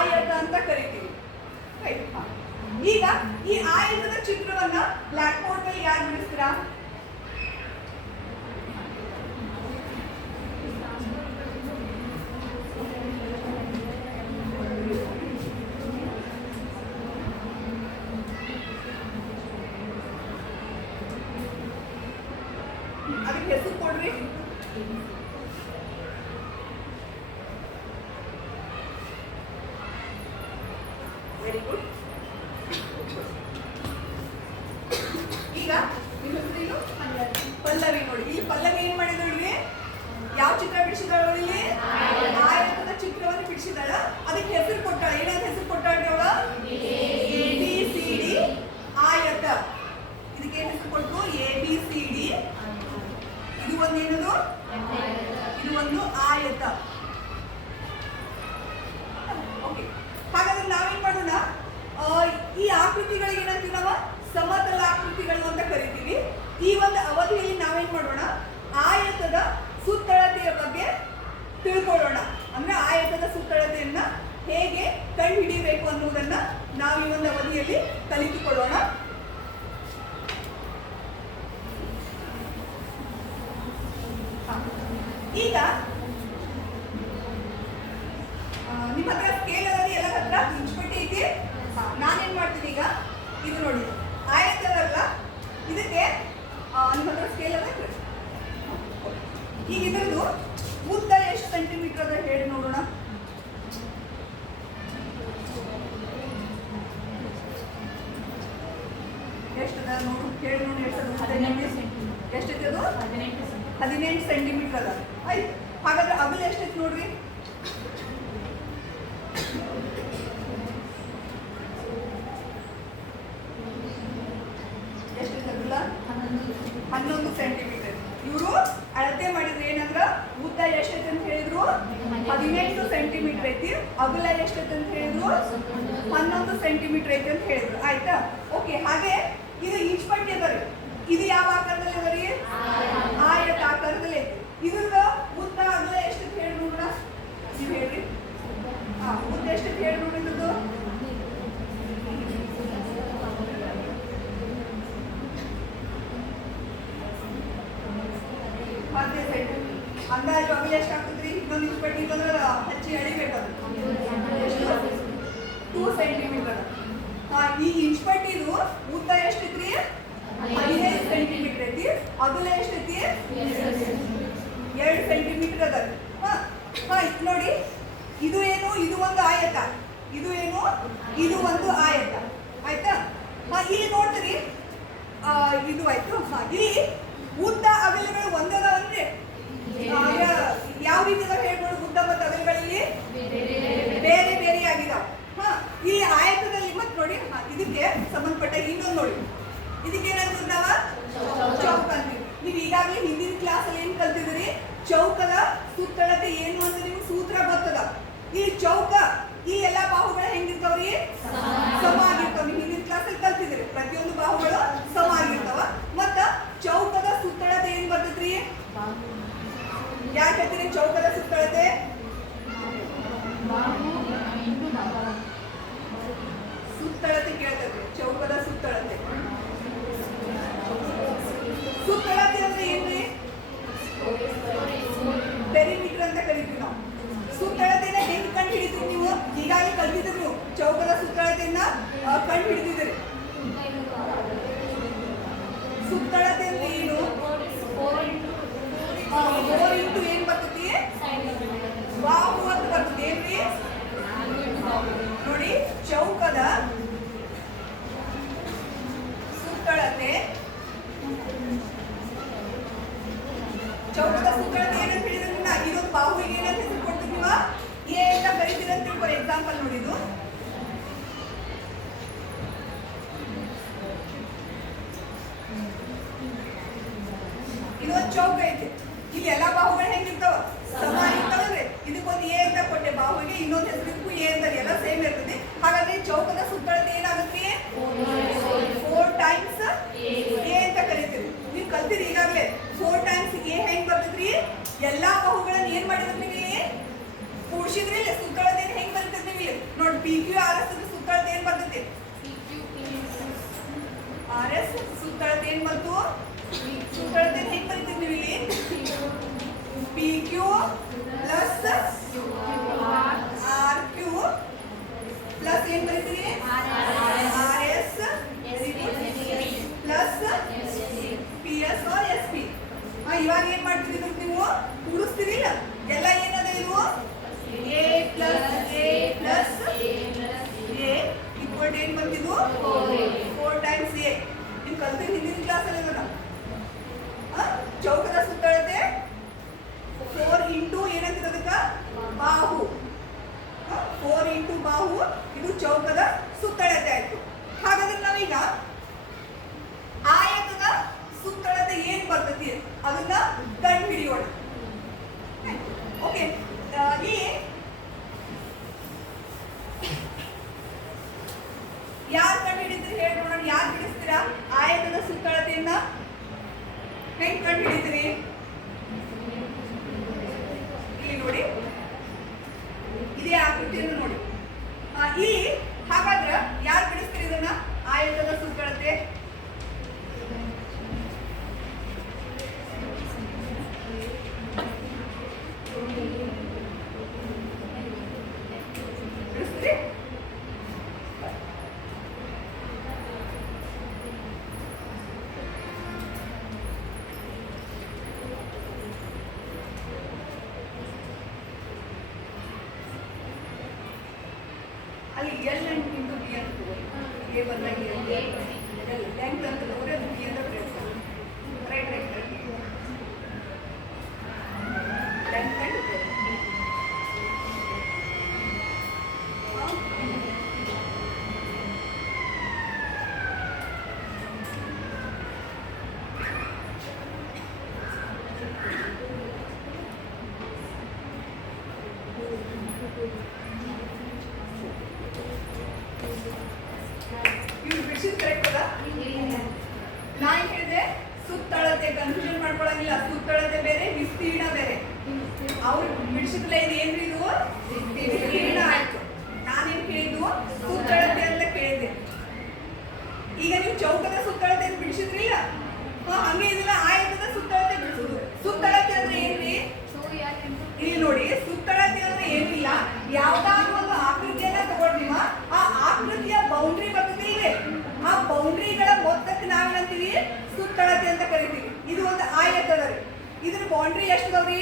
ಆಯತ ಅಂತ ಕರಿತೀವಿ. ಈಗ ಈ ಆಯತದ ಚಿತ್ರವನ್ನ ಬ್ಲಾಕ್ ಬೋರ್ಡ್ ಮೇಲೆ ಯಾರು ಬಿಡಿಸ್ತೀರಾ? ಅದಕ್ಕೆ ಹೆಸರು ಕೊಡ್ರಿ. Very good. ಈಗ ನಿಮ್ಮ ಹೆಸರೇನು? ಪಲ್ಲವಿ. ನೋಡಿ ಇಲ್ಲಿ ಪಲ್ಲವಿ ಏನ್ ಮಾಡಿದಳು? ಯಾವ ಚಿತ್ರ ಬಿಡಿಸಿದಾಳ? ಇಲ್ಲಿ ಆಯತದ ಚಿತ್ರವನ್ನು ಬಿಡಿಸಿದಾಳ. ಅದಕ್ಕೆ ಹೆಸರು ಕೊಟ್ಟಾಳ. ಏನಂತ ಹೆಸರು ಕೊಟ್ಟಾಳ? ABCD ಆಯತ. ಇದಕ್ಕೆ ಏನ್ ಹೆಸರು ಕೊಟ್ಟು? ABCD. ಇದು ಒಂದೇನದು? ಇದು ಒಂದು ಆಯತ. ಓಕೆ, ಹಾಗಾದ್ರೆ ನಾವೇನ್ ಮಾಡೋಣ? ಈ ಆಕೃತಿಗಳಿಗೆ ಏನಂತೀವಿ ನಾವು? ಸಮತಲ ಆಕೃತಿಗಳು ಅಂತ ಕರಿತೀವಿ. ಈ ಒಂದು ಅವಧಿಯಲ್ಲಿ ನಾವೇನ್ ಮಾಡೋಣ? ಆಯತದ ಸುತ್ತಳತೆಯ ಬಗ್ಗೆ ತಿಳ್ಕೊಳ್ಳೋಣ. ಅಂದ್ರೆ ಆಯತದ ಸುತ್ತಳತೆಯನ್ನ ಹೇಗೆ ಕಂಡುಹಿಡಿಯಬೇಕು ಅನ್ನುವುದನ್ನ ನಾವು ಈ ಒಂದು ಅವಧಿಯಲ್ಲಿ ಕಲಿತುಕೊಳ್ಳೋಣ. ಈಗ ನಿಮ್ಮ ಹತ್ರ ಸ್ಕೇಲ್ ಅಲ್ಲಿ ಎಲ್ಲ ಹತ್ರ ಇಂಚ್ಪಟ್ಟಿ ಐತಿ. ನಾನೇನ್ ಮಾಡ್ತೀನಿ ಈಗ? ಇದು ನೋಡಿ, ಆಯತದಲ್ಲ, ಇದಕ್ಕೆ ನಿಮ್ಮ ಹತ್ರ ಸ್ಕೇಲ್ ಅದ. ಈಗ ಇದ್ರದ್ದು ಉದ್ದ ಎಷ್ಟು ಸೆಂಟಿಮೀಟರ್ ಅದ ಹೇಳಿ ನೋಡೋಣ. ಎಷ್ಟದ ನೋಡು, ಹೇಳಿ ನೋಡಿ. ಎಷ್ಟೈತಿ ಅದು? 18 ಸೆಂಟಿಮೀಟರ್ ಅದ. ಆಯ್ತು. ಹಾಗಾದ್ರೆ ಅಗಲ ಎಷ್ಟೈತಿ ನೋಡ್ರಿ. ಎಷ್ಟೈತಿ ಅಗಲ? 11 ಸೆಂಟಿಮೀಟರ್. ಇವರು ಅಳತೆ ಮಾಡಿದ್ರೆ ಏನಂದ್ರ ಉದ್ದ ಎಷ್ಟೈತಿ ಅಂತ ಹೇಳಿದ್ರು? 18 ಸೆಂಟಿಮೀಟರ್ ಐತಿ. ಅಗಲ ಎಷ್ಟೈತಿ ಅಂತ ಹೇಳಿದ್ರು? 11 ಸೆಂಟಿಮೀಟರ್ ಐತಿ ಅಂತ ಹೇಳಿದ್ರು. ಆಯ್ತಾ? ಓಕೆ. ಹಾಗೆ ಇದು ಇಂಚ್ಪಟ್ಟಿ ಅದ ರೀ. ಇದು ಯಾವ ಆಕಾರದಲ್ಲಿ ಅದ ರೀ? ಆಯತ ಆಕಾರದಲ್ಲಿ ಐತಿ. ಇದ್ರದ ಉದ್ದ ಅಗಲ ಎಷ್ಟೈತಿ ಹೇಳಿ ನೋಡ್ರ. ನೀವು ಹೇಳ್ರಿ. ಉದ್ದ ಎಷ್ಟೈತಿ ಹೇಳಿ ನೋಡ್ರಿ. ಇದ್ರದ್ದು ಅಂದಾಜು ಅಗಲ ಎಷ್ಟು ಆಗ್ತದ್ರಿ? ಇನ್ನೊಂದು ಇಂಚ್ಪಟ್ಟಿ ಇತ್ತಂದ್ರೆ ಹಚ್ಚಿ ಅಳಿಬೇಕದು. ಎಷ್ಟು? 2 ಸೆಂಟಿಮೀಟರ್. ಈ ಇಂಚ್ಪಟ್ಟಿದು ಉದ್ದ ಎಷ್ಟೈತ್ರಿ? 15 ಸೆಂಟಿಮೀಟರ್ ಐತಿ. ಅಗಲ ಎಷ್ಟೈತಿ? 2 ಸೆಂಟಿಮೀಟರ್ ಅದ. ನೋಡಿ, ಇದು ಏನು? ಇದು ಒಂದು ಆಯತ. ಇದು ಏನು? ಇದು ಒಂದು ಆಯತ. ಆಯ್ತಾ? ಇಲ್ಲಿ ನೋಡ್ತೀರಿ, ಇದು ಆಯ್ತು. ಇಲ್ಲಿ ಉದ್ದ ಅಗಲಗಳು ಒಂದದ ಅಂದ್ರೆ ಯಾವ ರೀತಿ ಹೇಳ್ಬೋದು? ಉದ್ದ ಮತ್ತು ಅಗಲಗಳಲ್ಲಿ ಬೇರೆ ಬೇರೆ ಆಗಿದಾವ. ಈ ಆಯತದಲ್ಲಿ ಮತ್ತೆ ನೋಡಿ, ಇದಕ್ಕೆ ಸಂಬಂಧಪಟ್ಟ ಇನ್ನೊಂದು ನೋಡಿ. ಇದಕ್ಕೆ ಏನಂತ ನಾವ ಚೌಕ ಅಂತೀವಿ. ನೀವು ಈಗಾಗಲೇ ಹಿಂದಿನ ಕ್ಲಾಸ್ ಅಲ್ಲಿ ಏನ್ ಕಲ್ತಿದ್ರಿ? ಚೌಕದ ಸುತ್ತಳತೆ ಏನು ಅಂತ ನಿಮ್ಗೆ ಸೂತ್ರ ಗೊತ್ತದ. ಈ ಚೌಕ ಈ ಎಲ್ಲಾ ಬಾಹುಗಳು ಹೆಂಗಿರ್ತಾವ್ರಿ? ಸಮ ಆಗಿರ್ತಾವ. ನೀವು ಹಿಂದಿನ ಕ್ಲಾಸ್ ಅಲ್ಲಿ ಕಲ್ತಿದ್ರಿ. ಪ್ರತಿಯೊಂದು ಬಾಹುಗಳು ಸಮ ಆಗಿರ್ತಾವ. ಮತ್ತ ಚೌಕದ ಸುತ್ತಳತೆ ಏನ್ ಬರ್ತೈತ್ರಿ? ಯಾಕೆ ಹೇಳ್ತೀರಿ ಚೌಕದ ಸುತ್ತಳತೆ? ಸುತ್ತಳತೆ ಕೇಳ್ತೈತಿ. ಚೌಕದ ಸುತ್ತಳತೆ. ಸುತ್ತಳತೆ ಅಂದ್ರೆ ಏನ್ರಿ? ಪೆರಿಮೀಟರ್ ಅಂತ ಕರಿತೀವಿ ನಾವು. ಸುತ್ತಳತೆನ ಹೆಂಗ್ ಕಂಡು ಹಿಡಿತೀವಿ ನೀವು? ಈಗಾಗಲೇ ಕಲ್ತಿದ್ರಿ ನೀವು. ಚೌಕದ ಸುತ್ತಳತೆಯನ್ನ ಕಂಡು ಹಿಡಿದಿದ್ದೀರಿ. ಸುತ್ತಳತೆ ಅಂದ್ರೆ ಏನು? 4 ಇಂಟು ಏನ್ ಬರ್ತೈತಿ? ಬಾಹು ಅಂತ ಬರ್ತೈತಿ. ಏನ್ರಿ? ನೋಡಿ, ಚೌಕದ ಸುತ್ತಳತೆ. ಚೌಕದ ಸುತ್ತಳತೆ ಏನಂತ ಹೇಳಿದ್ರೆ ಇದೊಂದು ಬಾಹುವಿಗೆ ಏನಂತ ಹೆಸರು ಕೊಡ್ತೀವಿ ನೀವು? ಎ ಅಂತ ಕರಿತೀರ ಅಂತ ಫಾರ್ ಎಕ್ಸಾಂಪಲ್ ನೋಡಿದ್ದು. ಇದೊಂದು ಚೌಕ ಐತಿ. ಇಲ್ಲಿ ಎಲ್ಲಾ ಬಾಹುಗಳು ಹೆಂಗಿರ್ತಾವ? ಸಮ ಇರ್ತಾವಲ್ರಿ. ಇದಕ್ಕೊಂದು ಎ ಅಂತ ಕೊಟ್ಟೆ ಬಾಹುವಿಗೆ, ಇನ್ನೊಂದು ಹೆಸರಿಗೂ ಎ ಅಂತ ಎಲ್ಲ ಸೇಮ್ ಇರ್ತದೆ. ಹಾಗಾದ್ರೆ ಚೌಕದ ಸುತ್ತಳತೆ ಏನಾಗುತ್ತೆ? 4 ಟೈಮ್ಸ್ ಎ ಅಂತ ಕರಿತೀವಿ. ನೀವು ಕಲ್ತಿರಿ ಈಗಾಗಲೇ. 4 ಟೈಮ್ಸ್ ಎ ಹೆಂಗ್ ಬರ್ತದ್ರಿ? ಎಲ್ಲಾ ಬಾಹುಗಳನ್ನ ಏನ್ ಮಾಡಿದ್ರಿ ನೀವು? ಕೂಡಿಸಿದ್ರಿ. ಸುತ್ತಳತೆ ಹೆಂಗ್ ಬರ್ತದೆ ನೀವು? ನೋಡಿ, ಪಿ ಕ್ಯೂ ಆರ್ ಎಸ್ ಸುತ್ತಳತೆ ಏನ್ ಬರ್ತೈತಿ ಆರ್ ಎಸ್ ಸುತ್ತಳತೆ ಏನ್ ಬಂತು ಸುತ್ತಳತೆ ಹೆಂಗ್ ಬರೀತೀವಿ ನೀವು ಇಲ್ಲಿ p q plus r q plus ಏನ್ ಬರೀತೀರಿ r s plus p s r s p ಇವಾಗ ಏನ್ ಮಾಡ್ತೀರಿ ನೀವು ಕೂಡಿಸ್ತೀರಿ ಎಲ್ಲ ಏನದ ಇವು ಎ ಪ್ಲಸ್ ಎ ಈಕ್ವಲ್ ಏನ್ ಬಂದಿದ್ದು 4 ಟೈಮ್ಸ್ ಎ ನೀವು ಕಲ್ತಿರಿ ಹಿಂದಿನ ಕ್ಲಾಸಲ್ಲಿ ಇದನ್ನ ಚೌಕದ ಸುತ್ತಳತೆ 4 ಇಂಟು ಏನಂತಿದೆ ಅದಕ್ಕೆ ಬಾಹು 4 ಇಂಟು ಬಾಹು ಇದು ಚೌಕದ ಸುತ್ತಳತೆ ಆಯ್ತು ಹಾಗಾದ್ರೆ ನಾವೀಗ ಆಯತದ ಸುತ್ತಳತೆ ಏನ್ ಬರ್ತೈತಿ ಅದನ್ನ ಕಂಡು ಹಿಡಿಯೋಣ ಓಕೆ ಈ ಯಾರು ಕಂಡು ಹಿಡಿತೀರಿ ಹೇಳಿ ನೋಡೋಣ ಯಾರು ಹಿಡಿಸ್ತೀರಾ ಆಯತದ ಸುತ್ತಳತೆಯನ್ನ ಹೆಂಗ್ ಕಂಡು ಹಿಡಿತೀರಿ ಇಲ್ಲಿ ನೋಡಿ ಇದೇ ಆಕೃತಿಯನ್ನು ನೋಡಿ ಇಲ್ಲಿ ಹಾಗಾದ್ರೆ ಯಾರು ಬಿಡಿಸ್ತೀರಿ ಇದನ್ನ ಆಯತದ ಸುತ್ತಳತೆ ಅಲ್ಲಿ ಎಲ್ ಅಂಡ್ ಇಂಟು ಬಿ ಅಂತ ಎ ಬಂದಾಗ ಎಲ್ ಲೆಂತ್ ಅಂತ ತಗೊಂಡ್ರೆ ಅದು ಬಿ ಅಂತ ಬರೆಯುತ್ತೆ ರೈಟ್ ಲೆಂತ್ ಅಂಡ್ ಇವ್ರು ಬಿಡಿಸಿದ್ ಕರೆಕ್ಟ್ ಅದ ನಾ ಏನ್ ಹೇಳಿದೆ ಸುತ್ತಳತೆ ಕನ್ಫ್ಯೂಷನ್ ಮಾಡ್ಕೊಳಂಗಿಲ್ಲ ಸುತ್ತಳತೆ ಬೇರೆ ವಿಸ್ತೀರ್ಣ ಬೇರೆ ಅವ್ರು ಬಿಡಿಸಿದ ಲೈನ್ ಏನ್ರಿ ಇದು ವಿಸ್ತೀರ್ಣ ಆಯ್ತು ನಾನೇನ್ ಕೇಳಿದ್ದು ಸುತ್ತಳತೆ ಅಂತ ಕೇಳಿದೆ ಈಗ ನೀವು ಚೌಕದ ಸುತ್ತಳತೆ ಬಿಡಿಸಿದ್ರಿಲ್ಲ ಹಂಗೆ ಇದೆಲ್ಲ ಆಯತದ ಸುತ್ತಳತೆ ಬಿಡಿಸುದು ಸುತ್ತಳತೆ ಅಂದ್ರೆ ಏನ್ರಿ ಇಲ್ಲಿ ನೋಡಿ ಸುತ್ತಳತೆ ಅಂದ್ರೆ ಏನಿಲ್ಲ ಯಾವ್ದಾದ್ರು ಒಂದು ಆಕೃತಿಯನ್ನ ತಗೊಳ್ತೀವ ಆ ಆಕೃತಿಯ ಬೌಂಡ್ರಿ ಬರ್ತದೆ ಆ ಬೌಂಡ್ರಿಗಳ ಮೊತ್ತಕ್ಕೆ ನಾವೇನಂತೀವಿ ಸುತ್ತಳತೆ ಅಂತ ಕರಿತೀವಿ ಇದು ಒಂದು ಆಯತ ಅದ ರೀ ಇದ್ರ ಬೌಂಡ್ರಿ ಎಷ್ಟು ಅದಾವ್ರಿ